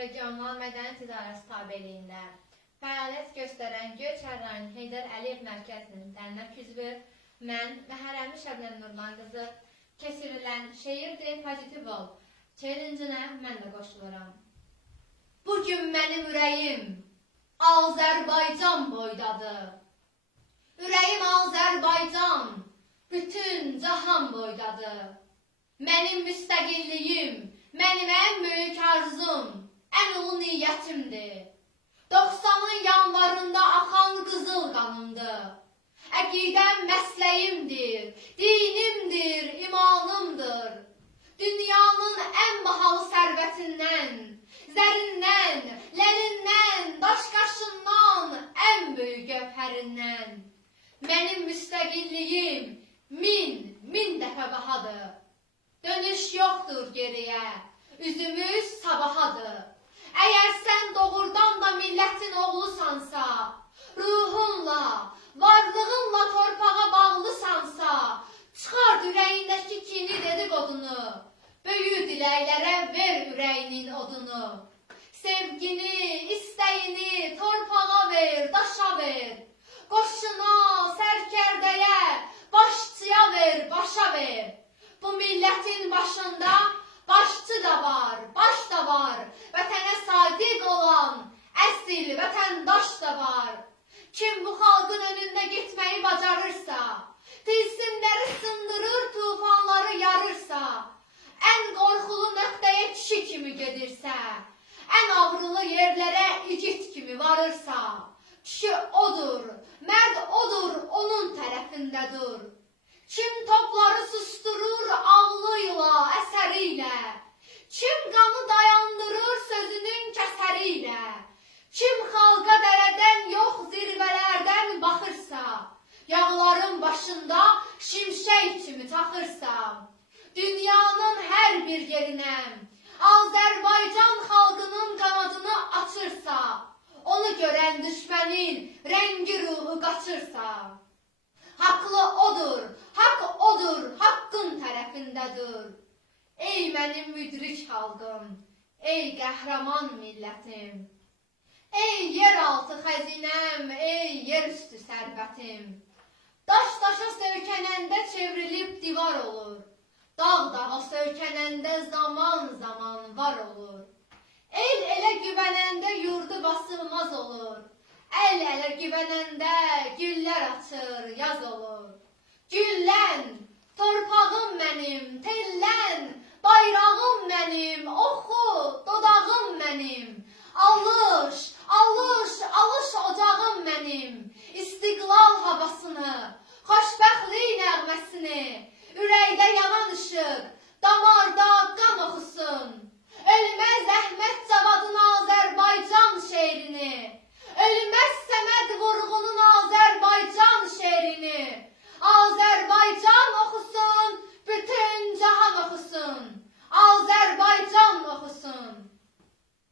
Regional Mədəniyyət İdarəsi tabeliyində fəaliyyət göstərən Göyçay rayon Heydər Əliyev Mərkəzinin dərnək üzvü mən Məhərrəmi Şəbnəm Nurlan qızı keçirilən Şeir de Pozitiv ol challenge-nə mən də qoşuluram. Bugün mənim ürəyim Azərbaycan boydadır. Ürəyim Azərbaycan, bütün cahan boydadır. Mənim müstəqilliyim, mənim ən böyük arzum, ən ulu niyyətimdir. 90-ın yanvarında axan qızıl qanımdır. Əqidəm məsləyimdir, dinimdir, imanımdır. Dünyanın ən bahalı sərvətindən, zərindən, lənindən, daşqaşından, ən böyük gövhərindən. Mənim müstəqilliyim min, min dəfə bahadır. Dönüş yoxdur geriyə, üzümüz sabahadır. Əgər sən doğrudan da millətin oğlusansa, ruhunla, varlığınla torpağa bağlısansa, çıxart ürəyindəki kini dediqodunu, böyük diləklərə ver ürəyinin odunu. Sevgini, istəyini torpağa ver, daşa ver. Qoşuna, sərkərdəyə, başçıya ver, başa ver. Bu milletin başında başçı da var, baş da var. Vətənə sadiq olan əsil vətəndaş da var. Kim bu xalqın önündə getməyi bacarırsa, tilsimləri sındırır, tufanları yarırsa, ən qorxulu nöqtəyə kişi kimi gedirsə, ən ağrılı yerlərə igid kimi varırsa, kişi odur, mərd odur, onun tərəfində dur. Kim topları susturur ağlıyla, əsəriyle, kim qanı dayandırır sözünün kəsəriyle, kim xalqa dərədən yox zirvələrdən baxırsa, yağların başında şimşək kimi taxırsa, dünyanın hər bir yerinə Azərbaycan xalqının qanadını açırsa, onu görən düşmənin rəngi ruhu qaçırsa, Haqlı odur, haqq odur, haqqın tərəfində dur. Ey mənim müdrik xalqım, ey qəhrəman millətim. Ey yeraltı xəzinəm, ey yerüstü sərvətim. Daş daşa söykənəndə çevrilib divar olur. Dağ dağa söykənəndə zaman zaman var olur. El elə güvənəndə yurdu basılmaz olur. El ele güvenende güller açır, yaz olur. Güllən, torpağım mənim, tellən, bayrağım mənim, oxu, dodağım mənim. Alış,